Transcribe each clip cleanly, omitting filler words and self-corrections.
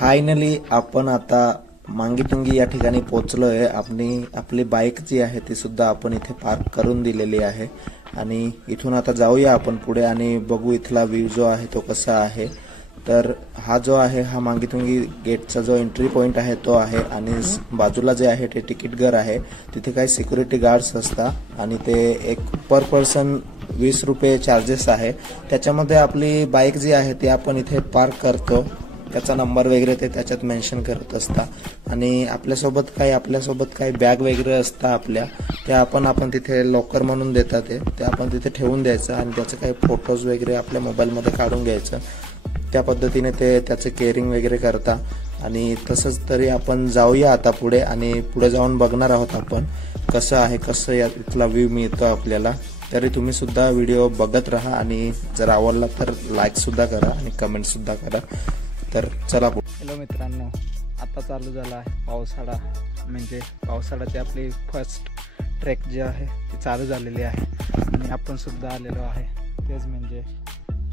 Finally आपण आता मांगीतुंगी या ठिकाणी पोहोचलोय। आपली बाईक जी आहे ती सुद्धा आपण इथे पार्क करून दिलेली आहे आणि इथून आता जाऊया आपण पुढे आणि बघू इथला व्ह्यू जो आहे तो कसा आहे। तर हा जो आहे हा मांगीतुंगी गेटचा जो एंट्री पॉइंट आहे तो आहे आणि बाजूला जे आहे ते तिकीट घर आहे। तिथे काही सिक्युरिटी गार्ड्स असतात आणि ते एक पर पर्सन 20 रुपये चार्जेस आहे। त्याच्यामध्ये आपली बाईक जी आहे ती आपण इथे पार्क करतो, त्याचा नंबर वगैरे ते त्याच्यात मेन्शन करत असतात आणि आपल्यासोबत काही बॅग वगैरे असतात आपल्या, त्या आपण तिथे लॉकर म्हणून देतात ते आपण तिथे ठेवून द्यायचं आणि त्याचे काही फोटोज वगैरे आपल्या मोबाईलमध्ये काढून घ्यायचं। त्या पद्धतीने ते त्याचे केअरिंग वगैरे करता आणि तसंच तरी आपण जाऊया आता पुढे आणि पुढे जाऊन बघणार आहोत आपण कसं या इथला व्ह्यू मिळतो आपल्याला। तरी तुम्ही सुद्धा व्हिडिओ बघत राहा आणि जर आवडला तर लाईक सुद्धा करा आणि कमेंट सुद्धा करा। तर चला पुढे। हॅलो मित्रांनो, आता चालू झाला आहे पावसाळा, म्हणजे पावसाळ्याची आपली फर्स्ट ट्रेक जी आहे ती चालू झालेली आहे आणि आपण सुद्धा आलेलो आहे। तेच म्हणजे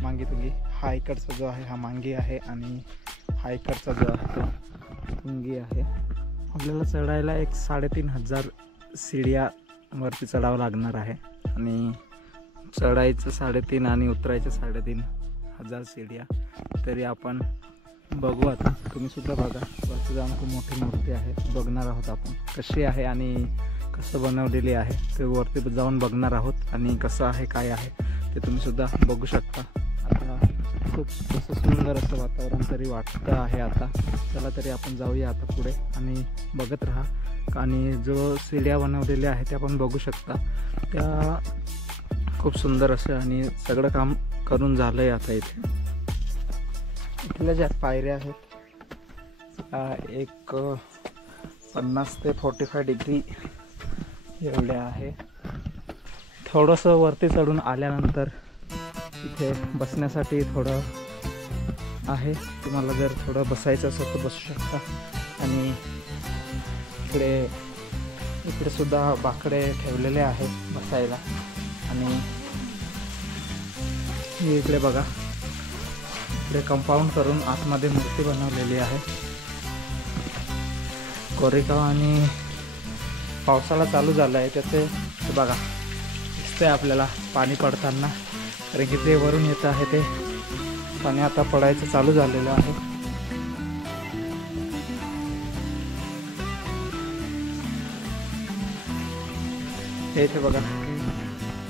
मांगीतुंगी। हा इकडचा जो आहे हा मांगी आहे आणि हा इकडचा जो आहे तो तुंगी आहे। आपल्याला चढायला 3500 सीड्या वरती चढावं लागणार आहे आणि चढायचं 3.5 आणि उतरायचं 3.5 सीड्या। तरी आपण बघू, आता तुम्ही सुद्धा बघा। वरती जाऊन खूप मोठी मूर्ती आहे, बघणार आहोत आपण कशी आहे आणि कसं बनवलेली आहे ते वरती जाऊन बघणार आहोत आणि कसं आहे काय आहे ते तुम्ही सुद्धा बघू शकता। आता खूप असं सुंदर असं वातावरण तरी वाटतं आहे आता। चला तरी आपण जाऊया आता पुढे आणि बघत राहा आणि जो सीड्या बनवलेल्या आहेत त्या आपण बघू शकता, त्या खूप सुंदर असं आणि सगळं काम करून झालं आहे आता। इथल्या ज्या पायऱ्या आहेत एक 50 ते 45 डिग्री एवढ्या आहे। थोडंसं वरती चढून आल्यानंतर इथे बसण्यासाठी थोडं आहे, तुम्हाला जर थोडं बसायचं असेल तर बसू शकता आणि इकडे सुद्धा बाकडे ठेवलेले आहेत बसायला आणि इकडे बघा, इकडे कंपाऊंड करून आतमध्ये मूर्ती बनवलेली आहे। कोरेगाव आणि पावसाळा चालू झाला आहे त्याचे बघा दिसतंय आपल्याला पाणी पडताना, कारण की ते वरून येत आहे ते पाणी आता पडायचं चालू झालेलं आहे। हे इथे बघा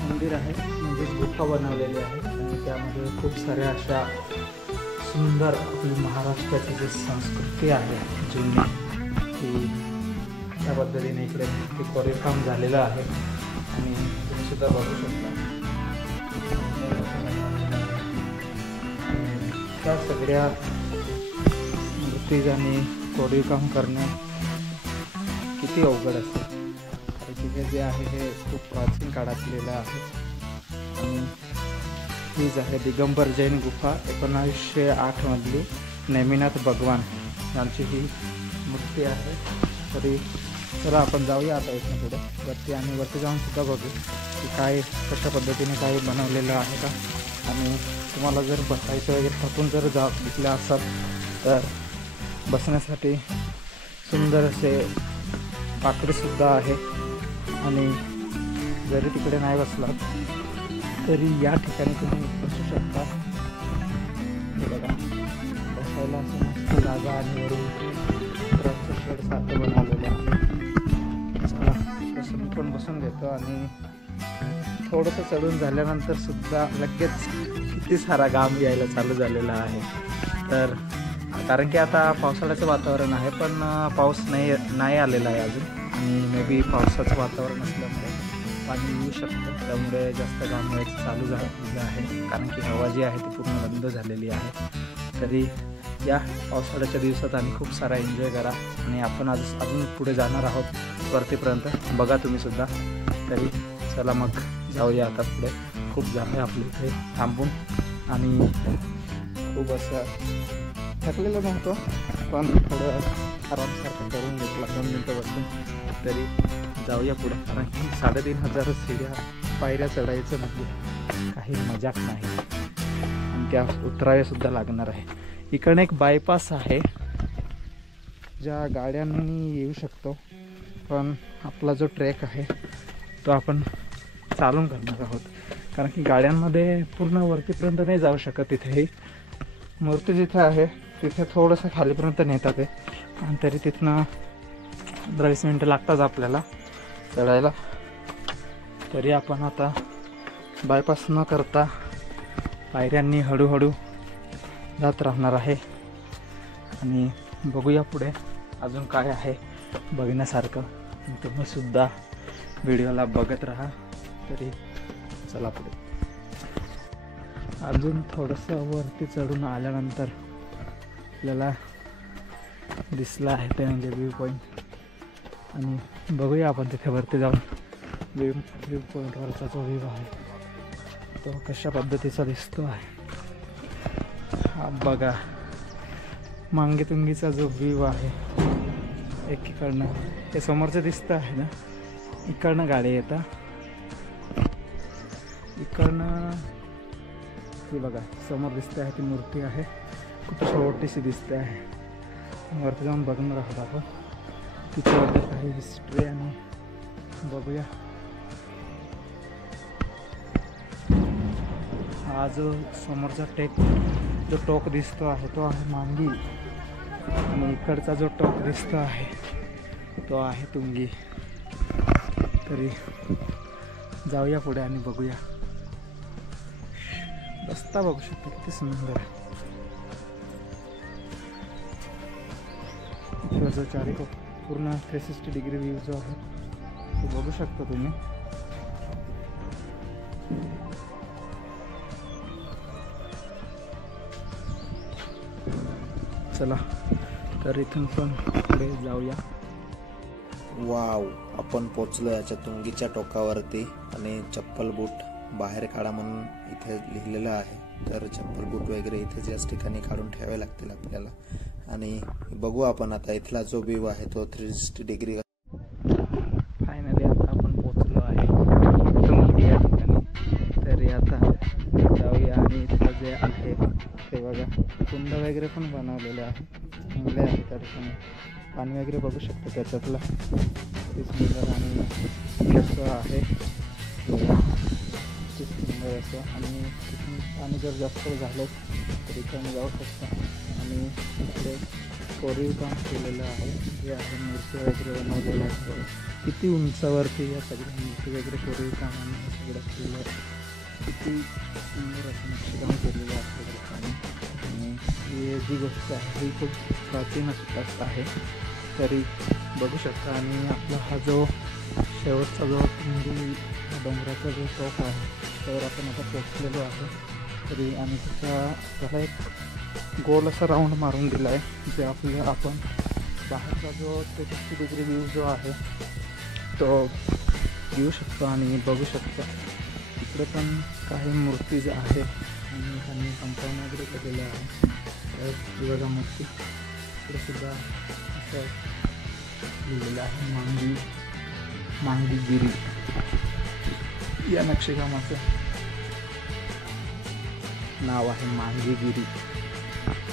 मंदिर आहे, म्हणजे गुफा बनवलेली आहे आणि त्यामध्ये खूप साऱ्या अशा सुंदर आपली महाराष्ट्राची जी संस्कृती आहे जुनी ती त्या पद्धतीने इकडे ते कोरीवकाम झालेलं आहे आणि तुम्ही सुद्धा बघू शकता। त्या सगळ्या मूर्ती आणि कोरीवकाम करणं किती अवघड असतं, तिथे जे आहे हे खूप प्राचीन काळातलेलं आहे आणि हीच आहे दिगंबर जैन गुफा 1908 मधली नेमिनाथ भगवान यांची ही मूर्ती आहे। तरी चला आपण जाऊया आता इथून पुढे वरती आणि वरती जाऊन सुद्धा बघू की काय कशा पद्धतीने काही बनवलेलं आहे का। आणि तुम्हाला जर बसायचं वगैरे थकून जर दिसलं असाल तर बसण्यासाठी सुंदर असे बाकडेसुद्धा आहे आणि जरी तिकडे नाही बसलात तरी या ठिकाणी तुम्ही बसू शकता। बघा बसायला असं मस्त जागा आणि वरून शेड सारखं बनवलेलं आहे। चला तसं मी पण बसून घेतो आणि थोडंसं चढून झाल्यानंतर सुद्धा लगेच किती सारा घाम यायला चालू झालेला आहे। तर कारण की आता पावसाळ्याचं वातावरण आहे पण पाऊस नाही आलेला आहे अजून आणि मे बी पावसाचं वातावरण असल्यामुळे पाणी येऊ शकतं, त्यामुळे जास्त घाम यायचं चालू झालेलं आहे कारण की हवा जी आहे ती पूर्ण बंद झालेली आहे। तरी या पावसाळ्याच्या दिवसात आणि खूप सारा एन्जॉय करा आणि आपण अजून पुढे जाणार आहोत वरतीपर्यंत, बघा तुम्ही सुद्धा। तरी चला मग जाऊया आता पुढे। खूप झालं आपल्या इथे थांबून आणि खूप असं थकलेलं नव्हतं पण थोडं आरामसारखं करून घेतला 2 मिनटं बसून। तरी जाऊया पुढे, कारण की 3500 सीड्या पायऱ्या चढायचं म्हणजे काही मजाक नाही आणि त्या उतराव्या सुद्धा लागणार आहे। इकडे एक बायपास आहे ज्या गाड्यांनी येऊ शकतो, पण आपला जो ट्रेक आहे तो आपण चालून करणार आहोत. कारण की गाड्यांमध्ये पूर्ण वरतीपर्यंत नाही जाऊ शकत. तिथेही मूर्ती जिथे आहे तिथे थोडंसं खालीपर्यंत नेतात आहे, आणि तरी तिथनं 15-20 मिनटं लागतात आपल्याला चढायला. तरी आपण आता बायपास न करता पायऱ्यांनी हळूहळू जात राहणार आहे. आणि बघूया पुढे अजून काय आहे बघण्यासारखं. तुम्ही सुद्धा व्हिडिओला बघत राहा. तरी चला पुढे. अजून थोडंसं वरती चढून आल्यानंतर आपल्याला दिसला आहे ते म्हणजे व्ह्यू पॉईंट. आणि बघूया आपण तिथे वरती जाऊन व्ह्यू पॉईंटवरचा जो व्ह्यू आहे तो कशा पद्धतीचा दिसतो आहे. हा बघा, मांगीतुंगीचा जो व्ह्यू आहे. एकीकडनं हे समोरचं दिसतं आहे ना, इकडनं गाडी येतात, इकडनं ही बघा समोर दिसते आहे ती मूर्ती आहे. खूप छोटीशी दिसते आहे. वरती जाऊन बघणार आहोत आपण तिच्याबद्दल काही हिस्ट्री आणि बघूया. हा जो समोरचा जो टोक दिसतो आहे तो आहे मांगी, आणि इकडचा जो टोक दिसतो आहे तो आहे तुंगी. तरी जाऊया पुढे आणि बघूया. रस्ता बघू शकतो किती सुंदर आहे. इथला जो चारी पूर्ण 360 डिग्री व्ह्यू जो आहे तो बघू शकता तुम्ही. चला तर इथून पण पुढे जाऊया. वाव, आपण पोचलो याच्या तुंगीच्या टोकावरती. आणि चप्पल बूट बाहेर काढा म्हणून इथे लिहिलेलं आहे. तर चप्पल बूट वगैरे इथेच याच ठिकाणी काढून ठेवावे लागतील आपल्याला. आणि बघू आपण आता इथला जो व्ह्यू आहे तो 360 डिग्री. फायनली आता आपण पोचलो आहे तुंगी या ठिकाणी. तरी आता जाऊया. आणि इथलं जे आहे ते बघा, कुंड वगैरे पण बनवलेले आहे, चांगले आहे. त्या ठिकाणी पाणी वगैरे बघू शकतो त्याच्यातलं किती सुंदर आणि कसं आहे किती सुंदर असं. आणि तिथून पाणी जर जास्त झालं तर इकडे जाऊ शकता. आणि इकडे कोरीव काम केलेलं आहे, जे आहे मूर्ती वगैरे बनवलेलं आहे. किती उंचावरती या सगळ्या मूर्ती वगैरे कोरीव कामाने सगळं केलं. किती सुंदर असं नक्षीकाम केलेलं आहे त्या ठिकाणी. आणि ही जी गोष्ट आहे ही खूप प्राचीन आहे. तरी बघू शकता. आणि आपला हा जो शेवटचा जो डोंगराचा जो टोक आहे त्यावर आपण आता पोचलेलो आहे. तरी आणि त्याला एक गोल असा राऊंड मारून दिला आहे, जे आपण बाहेरचा जो 360 डिग्री व्ह्यू जो आहे तो घेऊ शकतो आणि बघू शकतो. इकडे पण काही मूर्ती ज्या आहे आणि त्यांनी कंपाऊंड वगैरे केलेलं आहे. बघा मूर्ती इकडे सुद्धा असं लिहिलेलं आहे मांगीगिरी या नक्षीकामाचं नाव आहे मांगीगिरी.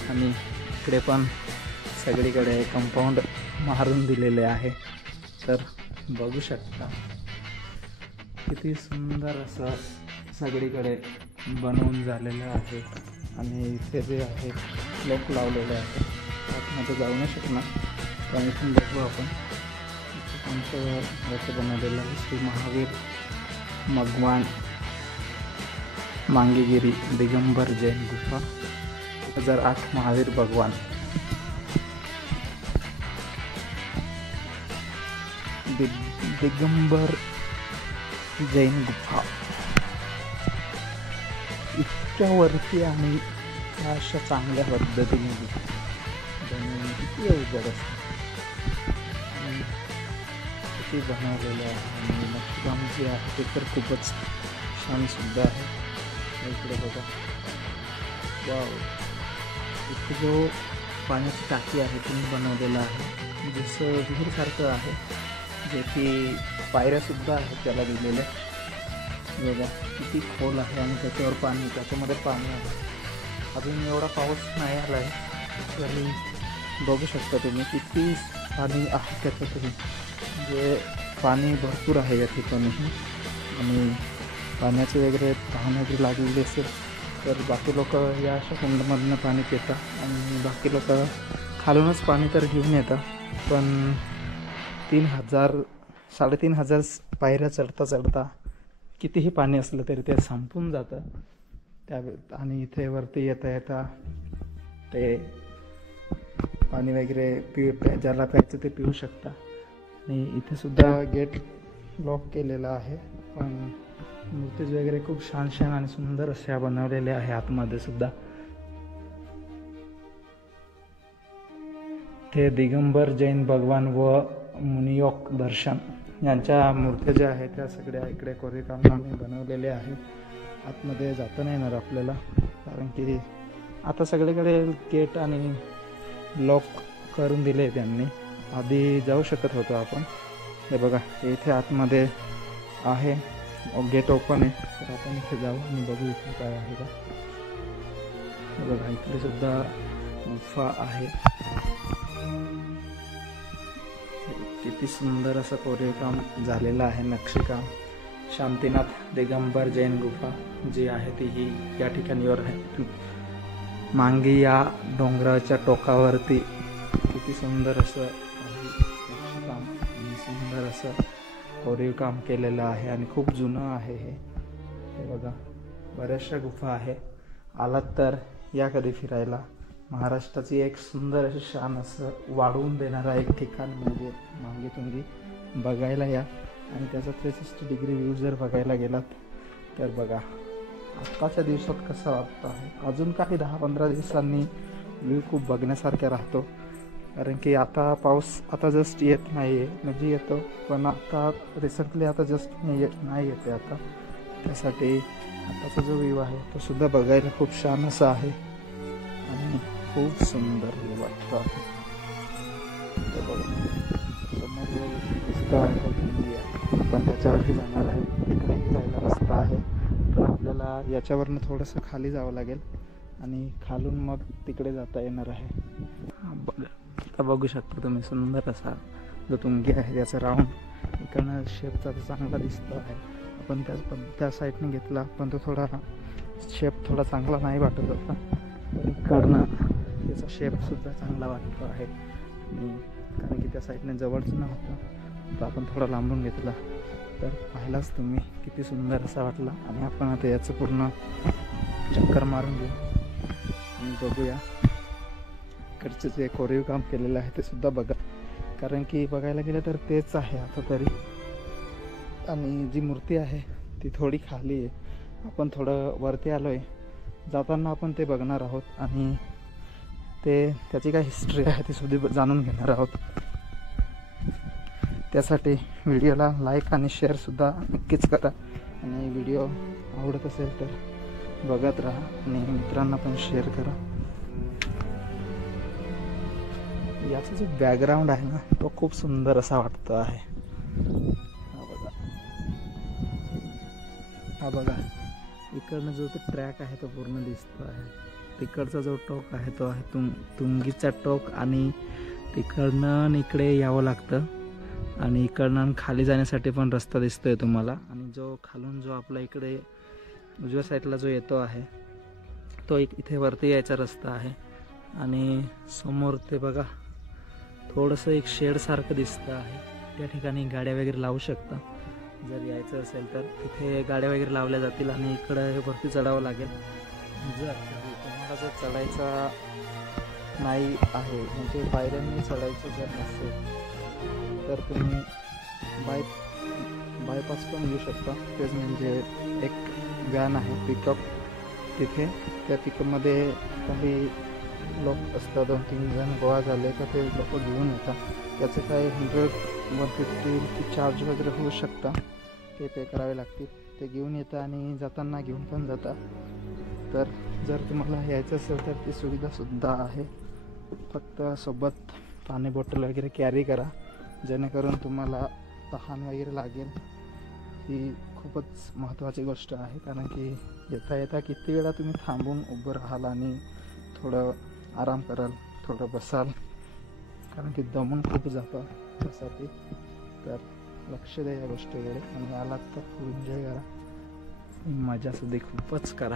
आणि इकडे पण सगळीकडे कंपाऊंड मारून दिलेले आहे. तर बघू शकता किती सुंदर असं सगळीकडे बनवून झालेलं आहे. आणि इथे जे आहे लोक लावलेले आहे. आतमध्ये जाऊ नाही शकणार, पण इथून बघू आपण कोणतं असं बनवलेलं आहे. श्री महावीर भगवान मांगीगिरी दिगंबर जैन गुफा 2008 महावीर भगवान. दिगंबर जैन गुफा. इतक्या वरती आणि अशा चांगल्या पद्धतीने बनवून किती अवघड असतं आणि किती बनवलेलं आहे. आणि नक्षीकाम जे आहे ते तर खूपच छान सुद्धा आहे. इकडे बघा, वाव, इथे जो पाण्याची टाकी आहे ती बनवलेलं आहे, जसं विहीरसारखं आहे, जे की पायऱ्यासुद्धा आहेत त्याला दिलेल्या. बघा किती खोल आहे आणि त्याच्यावर पाणी, त्याच्यामध्ये पाणी आहे. अजून एवढा पाऊस नाही आला आहे तरी बघू शकता तुम्ही किती पाणी आहे त्याच्यातही, म्हणजे पाणी भरपूर आहे या ठिकाणीही. आणि पाण्याचे वगैरे तहान वगैरे लागलेली असेल तर बाकी लोक या अशा कुंडामधनं पाणी पितात आणि बाकी लोक खालूनच पाणी तर घेऊन येतात. पण 3,000-3,500 पायऱ्या चढता चढता कितीही पाणी असलं तरी ते संपून जातं आणि इथे वरती येता येता ते पाणी वगैरे ज्याला प्यायचं ते पिऊ शकता. आणि इथे सुद्धा गेट लॉक केलेलं आहे, पण मूर्तीज वगैरे खूप छान छान आणि सुंदर अशा बनवलेल्या आहे आतमध्ये सुद्धा. ते दिगंबर जैन भगवान व मुनियोग दर्शन यांच्या मूर्त्या ज्या आहेत त्या सगळ्या इकडे कोरीवकामाने बनवलेल्या आहेत. आतमध्ये जाता नाही येणार आपल्याला, कारण की आता सगळीकडे गेट आणि लॉक करून दिले त्यांनी. आधी जाऊ शकत होतो आपण. हे बघा इथे आतमध्ये आहे, गेट ओपन आहे, तर आपण इथे जाऊ आणि बघू इथे काय आहे का. हे बघा इकडे सुद्धा गुफा आहे. किती सुंदर असं कोरीवकाम झालेलं आहे, नक्षीकाम. शांतीनाथ दिगंबर जैन गुफा जी आहे ती ही या ठिकाणीवर आहे. मांगी या डोंगराच्या टोकावरती किती सुंदर असं नक्षीकाम आणि सुंदर असं कोरीवकाम केलेलं आहे आणि खूप जुनं आहे हे बघा. बऱ्याचशा गुफा आहे. आलात तर या कधी फिरायला. महाराष्ट्राची एक सुंदर अशी शान असं वाढवून देणारा एक ठिकाण म्हणजे मांगीतुंगी. बघायला या. आणि त्याचा 360 डिग्री व्ह्यू जर बघायला गेलात तर बघा आत्ताच्या दिवसात कसं वाटतं आहे. अजून काही 10-15 दिवसांनी व्ह्यू खूप बघण्यासारखा राहतो, कारण की आता पाऊस आता जस्ट येत नाही आहे, म्हणजे येतो पण आता रिसेंटली आता जस्ट नाही येते आता. त्यासाठी आताचा जो व्ह्यू आहे तो सुद्धा बघायला खूप छान असा आहे आणि खूप सुंदर हे वाटतं आहे. पण त्याच्यावरही जाणार आहे, तिकडेही जायला रस्ता आहे. तर आपल्याला याच्यावरनं थोडंसं खाली जावं लागेल आणि खालून मग तिकडे जाता येणार आहे. बघा आता बघू शकता तुम्ही सुंदर असा जो तुंगी आहे त्याचा राऊंड इकडनं शेपचा चांगला दिसतो आहे. आपण त्या साईडने घेतला पण तो थोडा शेप थोडा चांगला नाही वाटत होता, पण इकडनं त्याचा शेपसुद्धा चांगला वाटतो आहे. आणि कारण की त्या साईडने जवळच नव्हता तर आपण थोडा लांबून घेतला तर पाहिलाच तुम्ही किती सुंदर असा वाटला. आणि आपण आता याचं पूर्ण चक्कर मारून घेऊ आणि बघूया. इकडचे जे कोरीवकाम केलेलं आहे ते सुद्धा बघा, कारण की बघायला गेलं तर तेच आहे आता तरी. आणि जी मूर्ती आहे ती थोडी खाली आहे, आपण थोडं वरती आलो आहे. जाताना आपण ते बघणार आहोत आणि त्याची काय हिस्ट्री आहे ती सुद्धा जाणून घेणार आहोत. त्यासाठी व्हिडिओला लाईक आणि शेअरसुद्धा नक्कीच करा. आणि व्हिडिओ आवडत असेल तर बघत राहा आणि मित्रांना पण शेअर करा. याचा जो बॅकग्राऊंड आहे ना तो खूप सुंदर असा वाटतो आहे. हा बघा इकडनं जो तो ट्रॅक आहे तो पूर्ण दिसतो आहे. तिकडचा जो टोक आहे तो आहे तुंगीचा टोक आणि तिकडनं इकडे यावं लागतं आणि इकडनं खाली जाण्यासाठी पण रस्ता दिसतोय तुम्हाला. आणि जो खालून जो आपला इकडे उजव्या साईडला जो येतो आहे तो इथे वरती यायचा रस्ता आहे. आणि समोर ते बघा थोडंसं एक शेडसारखं दिसतं आहे, त्या ठिकाणी गाड्या वगैरे लावू शकता. जर यायचं असेल तर तिथे गाड्या वगैरे लावल्या जातील आणि इकडं वरती चढावं लागेल. जर तुम्हाला जर चढायचा नाही आहे म्हणजे पायऱ्यांनी चढायचं जर नसेल तर तुम्ही बायपास पण येऊ शकता. तेच म्हणजे एक व्हॅन आहे पिकअप, तिथे त्या पिकअपमध्ये काही लोक असतात, 2-3 जण गोळा झाले का ते लोक घेऊन येतात. त्याचे काही 100-150 चार्ज वगैरे होऊ शकता, ते पे करावे लागतील. ते घेऊन येतं आणि जाताना घेऊन पण जातात. तर जर तुम्हाला यायचं असेल तर ती सुविधासुद्धा आहे. फक्त सोबत पाणी बॉटल वगैरे कॅरी करा, जेणेकरून तुम्हाला तहान वगैरे लागेल. ही खूपच महत्त्वाची गोष्ट आहे, कारण की येता येता किती वेळा तुम्ही थांबून उभं राहाल आणि थोडं आराम कराल, थोडं बसाल कारण की दमून खूप जातं त्यासाठी. तर लक्ष द्या या गोष्टीकडे आणि आलात तर खूप एन्जॉय करा, मजा सुद्धा खूपच करा.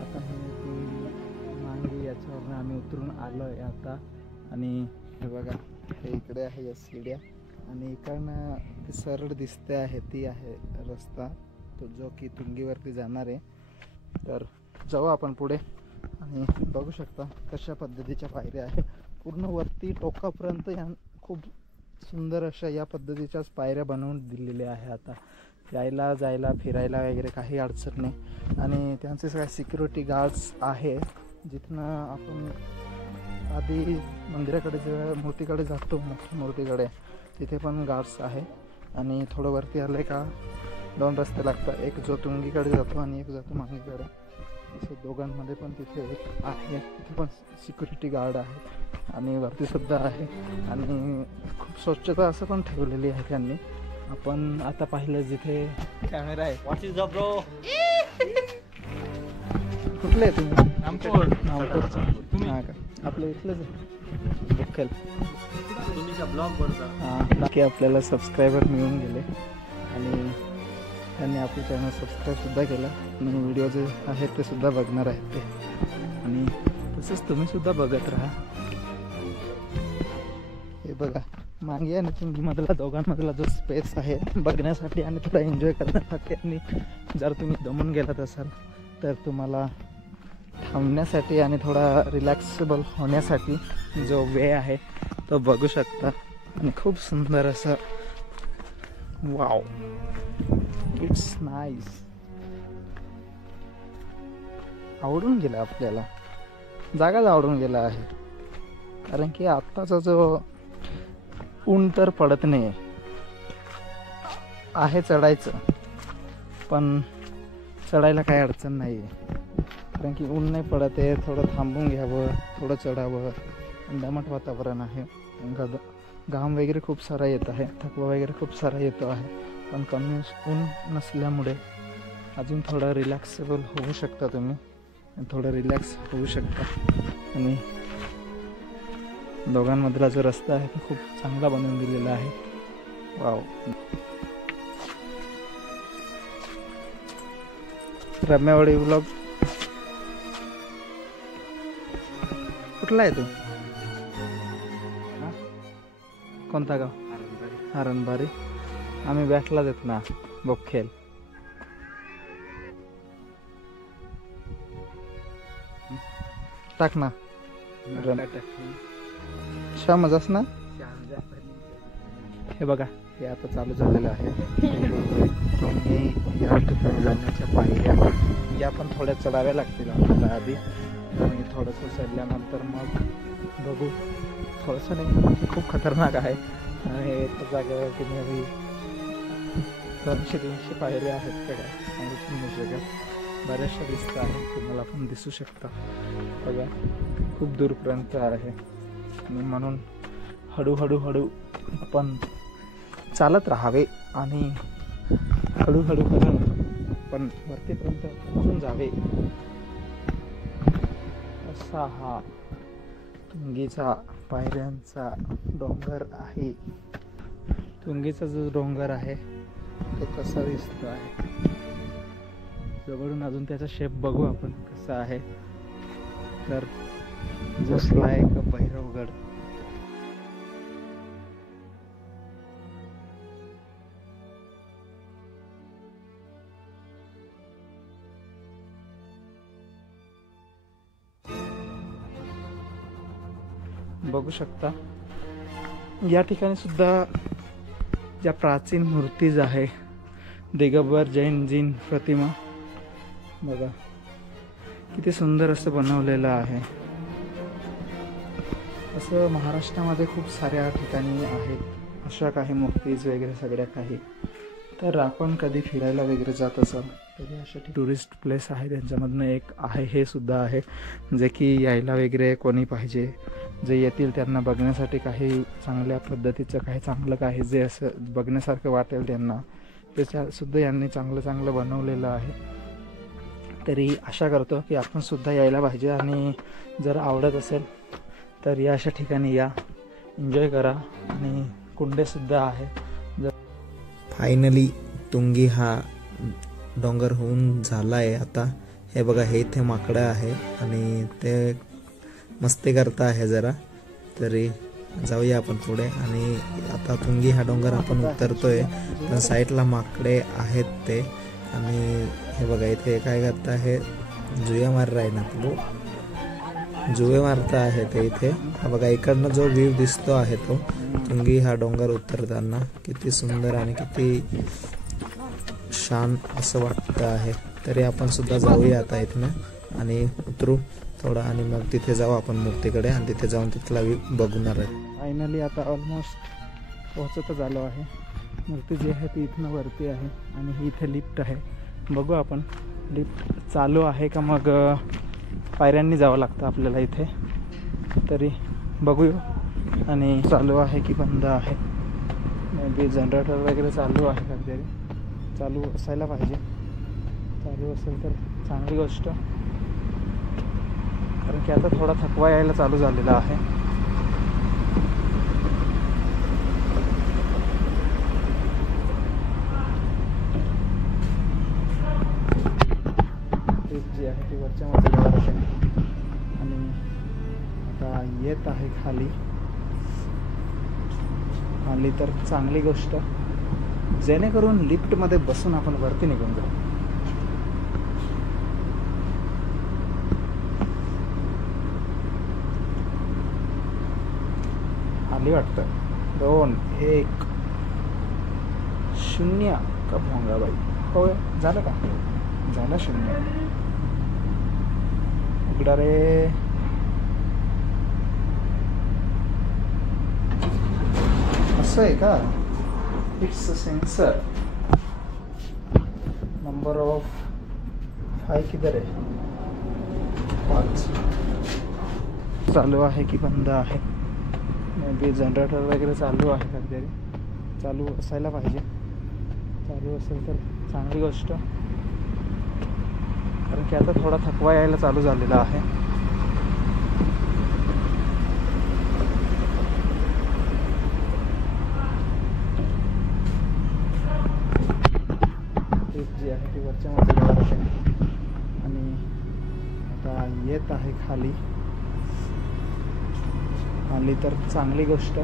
आता मांगी याच्यावरून आम्ही उतरून आलो आहे आता. आणि हे बघा, हे इकडे आहे या सीड्या आणि इकडनं ती सरळ दिसते आहे ती आहे रस्ता तो जो की तुंगीवरती जाणार आहे. तर जाऊ आपण पुढे आणि बघू शकता कशा पद्धतीच्या पायऱ्या आहे. पूर्ण वरती टोकापर्यंत या खूप सुंदर अशा या पद्धतीच्याच पायऱ्या बनवून दिलेल्या आहे. आता यायला जायला फिरायला वगैरे काही अडचण नाही. आणि त्यांचे सगळे सिक्युरिटी गार्ड्स आहे. जिथनं आपण आधी मंदिराकडे जेव्हा मूर्तीकडे जातो मोठ्या मूर्तीकडे तिथे पण गार्ड्स आहे. आणि थोडं वरती आलं का 2 रस्ते लागतात, एक जो तुंगीकडे जातो आणि एक जातो मांगीकडे. असं दोघांमध्ये पण तिथे एक आहे, तिथे पण सिक्युरिटी गार्ड आहे आणि वरती सुद्धा आहे. आणि खूप स्वच्छता असं पण ठेवलेली आहे त्यांनी. आपण आता पाहिलं जिथे कॅमेरा आहे. कुठले आहे तुम्ही? नामपूरचं. हां का, आपलं इथलंच आहे बुखेल. हां, बाकी आपल्याला सबस्क्रायबर मिळून गेले आणि त्यांनी आपलं चॅनल सबस्क्राईबसुद्धा केलं आणि व्हिडिओ जे आहेत ते सुद्धा बघणार आहेत ते. आणि तसंच तुम्हीसुद्धा बघत राहा. हे बघा, मांगी आणि तुंगीमधला दोघांमधला जो स्पेस आहे बघण्यासाठी आणि थोडा एन्जॉय करण्यासाठी आणि जर तुम्ही दमून गेलात असाल तर तुम्हाला थांबण्यासाठी आणि थोडा रिलॅक्सेबल होण्यासाठी जो वे आहे तो बघू शकता. आणि खूप सुंदर असं वाव, इट्स नाईस. आवडून गेला आपल्याला, जागाच आवडून गेला आहे. कारण की आत्ताचा जो ऊन तर पडत नाही आहे चढायचं, पण चढायला काही अडचण नाही आहे. कारण की ऊन नाही पडत आहे, थोडं थांबून घ्यावं, थोडं चढावं. दमट वातावरण आहे, घाम वगैरे खूप सारा येत आहे, थकवा वगैरे खूप सारा येतो आहे. पण कमी ऊन नसल्यामुळे अजून थोडं रिलॅक्सेबल होऊ शकता तुम्ही, थोडं रिलॅक्स होऊ शकता. आणि दोघांमधला जो रस्ता आहे तो खूप चांगला बनवून दिलेला आहे. वाव. रम्यावाडी व्लॉग कुठला आहे तो? कोणता गाव? हरणबारी. आम्ही बॅटला देत ना बोखेल. टाक ना मजाच ना. हे बघा, हे आता चालू झालेलं आहे. या ठिकाणी जाण्याच्या पायऱ्या या पण थोड्या चढाव्या लागतील आपल्याला आधी. आणि थोडंसं चढल्यानंतर मग बघू. थोडंसं नाही, खूप खतरनाक आहे. आणि एका जागेवरती मी 200-300 पायऱ्या आहेत. काय सांगू नाही शकत, बऱ्याचशा दिसत आहेत, तुम्हाला पण दिसू शकता. बघा, खूप दूरपर्यंत आहे. म्हणून हळूहळू आपण चालत राहावे आणि हळूहळू करून पण वरतीपर्यंत पोहोचून जावे. असा हा तुंगीचा पायऱ्यांचा डोंगर आहे. तुंगीचा जो डोंगर आहे तो कसा दिसतो आहे जवळून, अजून त्याचा शेप बघू आपण कसा आहे. तर जस्ट लाईक भैरवगड. बघू शकता या ठिकाणी सुद्धा ज्या प्राचीन मूर्तीज आहे, दिगंबर जैनजीन प्रतिमा बघा किती सुंदर असं बनवलेलं आहे. असं महाराष्ट्रामध्ये खूप साऱ्या ठिकाणी आहेत अशा काही मूर्तीज वगैरे सगळ्या काही. तर आपण कधी फिरायला वगैरे जात असाल तरी अशा टुरिस्ट प्लेस आहे, त्यांच्यामधनं एक आहे हे सुद्धा आहे जे की यायला वगैरे कोणी पाहिजे, जे येतील त्यांना बघण्यासाठी काही चांगल्या पद्धतीचं काही चांगलं काही जे असं बघण्यासारखं वाटेल त्यांना, त्याच्यासुद्धा यांनी चांगलं बनवलेलं आहे. तरी आशा करतो की आपण सुद्धा यायला पाहिजे आणि जर आवडत असेल तर या अशा ठिकाणी या, एन्जॉय करा. आणि कुंडेसुद्धा आहे. फायनली तुंगी हा डोंगर होऊन झाला आहे. आता हे बघा, हे इथे माकडं आहे आणि ते मस्ती करता आहे जरा. तरी जाऊया आपण पुढे. आणि आता तुंगी हा डोंगर आपण उतरतोय, पण साईडला माकडे आहेत ते. आणि हे बघा, इथे काय करता आहे, जुया मार आहे ना, तो जुवे मारता आहे ते इथे. हा बघा, इकडनं जो व्ह्यू दिसतो आहे तो तुंगी हा डोंगर उतरताना किती सुंदर आणि किती शान असं वाटतं आहे. तरी आपण सुद्धा जाऊया आता इथनं आणि उतरू थोडं, आणि मग तिथे जाऊ आपण मूर्तीकडे, आणि तिथे जाऊन तिथला व्ह्यू बघणार आहे. फायनली आता ऑलमोस्ट पोहोचतच आलो आहे. मूर्ती जी आहे ती इथनं वरती आहे आणि ही इथे लिफ्ट आहे. बघू आपण लिफ्ट चालू आहे का मग पायऱ्यांनी जावं लागतं आपल्याला इथे. तरी बघूया. आणि चालू आहे की बंद आहे. मे बी जनरेटर वगैरे चालू आहे काहीतरी. चालू असायला पाहिजे. चालू असेल तर चांगली गोष्ट, कारण की आता थोडा थकवा यायला चालू झालेला आहे. जी आहे ती वरच्या मजल्यावर आहे आणि आता येत आहे खाली. खाली तर चांगली गोष्ट, जेणेकरून लिफ्टमध्ये बसून आपण वरती निघून जाऊ. आली वाटतं. 2 1 0 का भोंगाबाई. होय, झालं का? झालं 0. उघडा रे. असं आहे का? It's a sensor. Number of 5 किधर आहे? 5. चालू आहे की बंद आहे? मे बी जनरेटर वगैरे चालू आहे काहीतरी. चालू असायला पाहिजे. चालू असेल तर चांगली गोष्ट, कारण की आता थोडा थकवा यायला चालू झालेला आहे. जी आहे ती वरच्या मजल्यावर आहे आणि आता येत आहे खाली. खाली तर चांगली गोष्ट,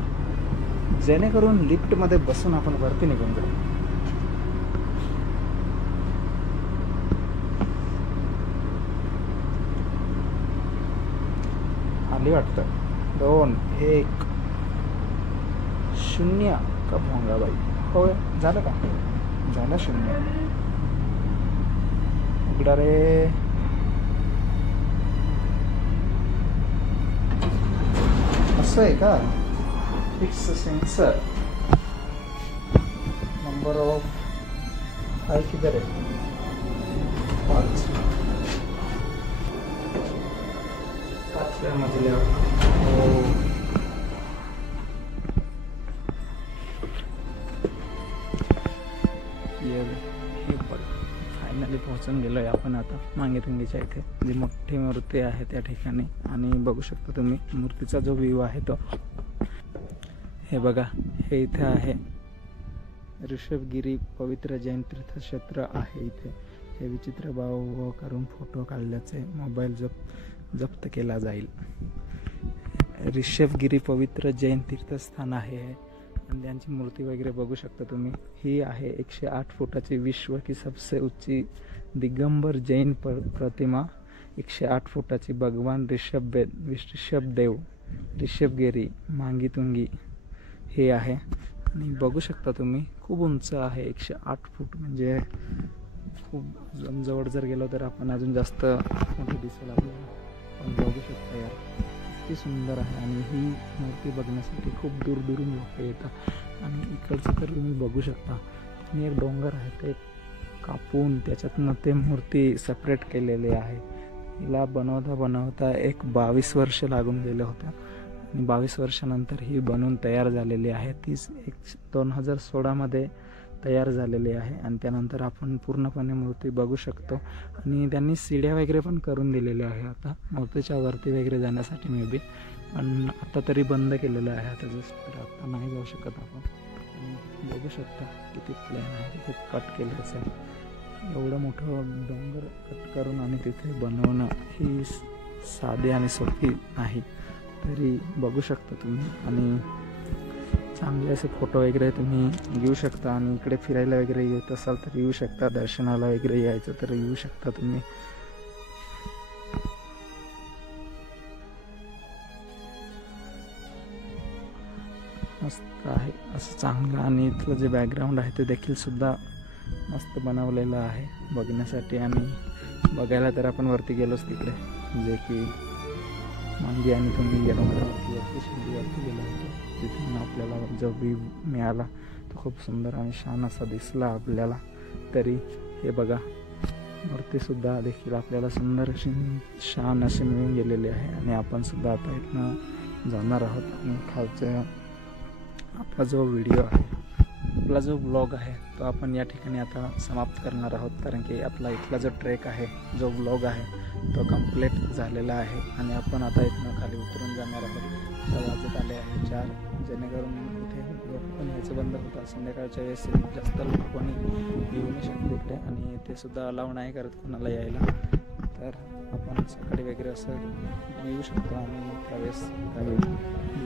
जेणेकरून लिफ्टमध्ये बसून आपण वरती निघून जाऊ. आली वाटतं. 2 1 0 का भोंगाबाई. होय, झालं का? झालं 0. उघडा रे. असं आहे का? It's a sensor. Number of 5 किधर आहे? 5. 5व्या मजल्यावर. फायनली पोहोचून गेलो आहे आपण आता मांगेतुंगीच्या इथे, जी मोठी मूर्ती आहे त्या ठिकाणी. आणि बघू शकता तुम्ही मूर्तीचा जो व्ह्यू आहे तो. हे बघा, हे इथे आहे ऋषभगिरी पवित्र जैन तीर्थक्षेत्र आहे इथे. हे विचित्र भाव करून फोटो काढल्याचे मोबाईल जप्त केला जाईल. ऋषभगिरी पवित्र जैन तीर्थस्थान आहे आणि त्यांची मूर्ती वगैरे बघू शकता तुम्ही. ही आहे 108 फुटाची विश्व की सबसे ऊंची दिगंबर जैन प्रतिमा. 108 फुटाची भगवान ऋषभदेव ऋषभगिरी मांगीतुंगी हे आहे. आणि बघू शकता तुम्ही खूप उंच आहे. 108 फूट म्हणजे खूप जवळ जर गेलो तर आपण अजून जास्त मोठी दिसेल आपल्याला. पण बघू शकता यार, किती सुंदर आहे. आणि ही मूर्ती बघण्यासाठी खूप दूरदूरून लोक येतात. आणि इकडचं तर तुम्ही बघू शकता, एक डोंगर आहे ते कापून त्याच्यातनं ते मूर्ती सेपरेट केलेली आहे. हिला बनवता एक 22 वर्ष लागून गेले होते आणि 22 वर्षानंतर ही बनवून तयार झालेली आहे. 2016 मध्ये तयार झालेली आहे आणि त्यानंतर आपण पूर्णपणे मूर्ती बघू शकतो. आणि त्यांनी सीड्या वगैरे पण करून दिलेल्या आहे आता मूर्तीच्या वरती वगैरे जाण्यासाठी मे बी, पण आता तरी बंद केलेलं आहे आता जस्ट, तर आता नाही जाऊ शकत आपण. आणि बघू शकता किती प्लॅन आहे, तिथे कट केलं असेल. एवढं मोठं डोंगर कट करून आणि तिथे बनवणं ही साधी आणि सोपी नाही, तरी बघू शकता तुम्ही. आणि चांगले असे फोटो वगैरे तुम्ही घेऊ शकता. आणि इकडे फिरायला वगैरे येत असाल तर येऊ शकता, दर्शनाला वगैरे यायचं तर येऊ शकता तुम्ही. मस्त आहे असं चांगलं. आणि इथलं जे बॅकग्राऊंड आहे ते देखील सुद्धा मस्त बनवलेलं आहे बघण्यासाठी. आणि बघायला तर आपण वरती गेलोच तिकडे, जे की मांगी आणि तुम्ही येणोकरवरती शिंदीवरती गेलो होतो, तिथून आपल्याला जो व्ह्यू मिळाला तो खूप सुंदर आणि छान असा दिसला आपल्याला. तरी हे बघा मूर्तीसुद्धा देखील आपल्याला सुंदर अशी छान अशी मिळून गेलेली आहे. आणि आपण सुद्धा आता इथनं जाणार आहोत. आणि खालचं आपला जो व्हिडिओ आहे, आपला जो ब्लॉग आहे तो आपण या ठिकाणी आता समाप्त करणार आहोत, कारण की आपला इथला जो ट्रेक आहे, जो ब्लॉग आहे तो कंप्लीट झालेला आहे. आणि आपण आता इथनं खाली उतरून जाणार आहोत. वाजत आले आहे 4, जेणेकरून इथे लोक पण यायचं बंद होतं. संध्याकाळच्या वेळेस जास्त लोक कोणी येऊ नाही शकते इकडे, आणि ते सुद्धा अलाव नाही करत कोणाला यायला. तर आपण सकाळी वगैरे असं येऊ शकतो आणि त्यावेळेस काही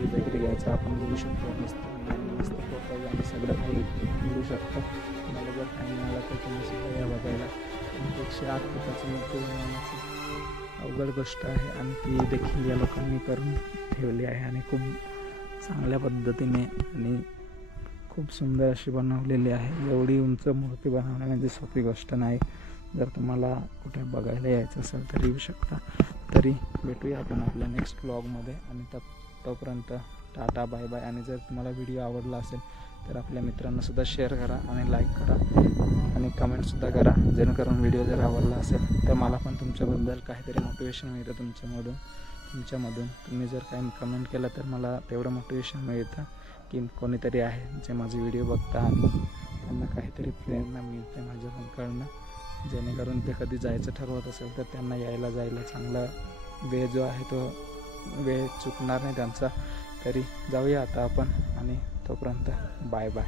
वगैरे घ्यायचं आपण घेऊ शकतो. मस्त फोटो आणि सगळं काही घेऊ शकतो. मला जर टाईम मिळाला तर तुम्ही सुद्धा या बघायला. 108 फुटाची मूर्ती बनवण्याची अवघड गोष्ट आहे, आणि ती देखील या लोकांनी करून ठेवली आहे. आणि खूप चांगल्या पद्धतीने आणि खूप सुंदर अशी बनवलेली आहे. एवढी उंच मूर्ती बनवणं म्हणजे सोपी गोष्ट नाही. जर तुम्हाला कुठे बघायला यायचं असेल तर येऊ शकता. तरी भेटूया आपण आपल्या नेक्स्ट ब्लॉगमध्ये. आणि तोपर्यंत टाटा, बाय बाय. आणि जर तुम्हाला व्हिडिओ आवडला असेल तर आपल्या मित्रांनासुद्धा शेअर करा आणि लाईक करा आणि कमेंटसुद्धा करा, जेणेकरून व्हिडिओ जर आवडला असेल तर मला पण तुमच्याबद्दल काहीतरी मोटिवेशन मिळतं तुमच्यामधून. तुम्ही जर काही कमेंट केलं तर मला तेवढं मोटिवेशन मिळतं की कोणीतरी आहे जे माझे व्हिडिओ बघता आणि त्यांना काहीतरी प्रेरणा मिळते माझ्याकडनं, जेणेकरून ते कधी जायचं ठरवत असेल तर त्यांना यायला जायला चांगला वेळ जो आहे तो वेळ चुकणार नाही त्यांचा. तरी जाऊया आता आपण, आणि तोपर्यंत बाय बाय.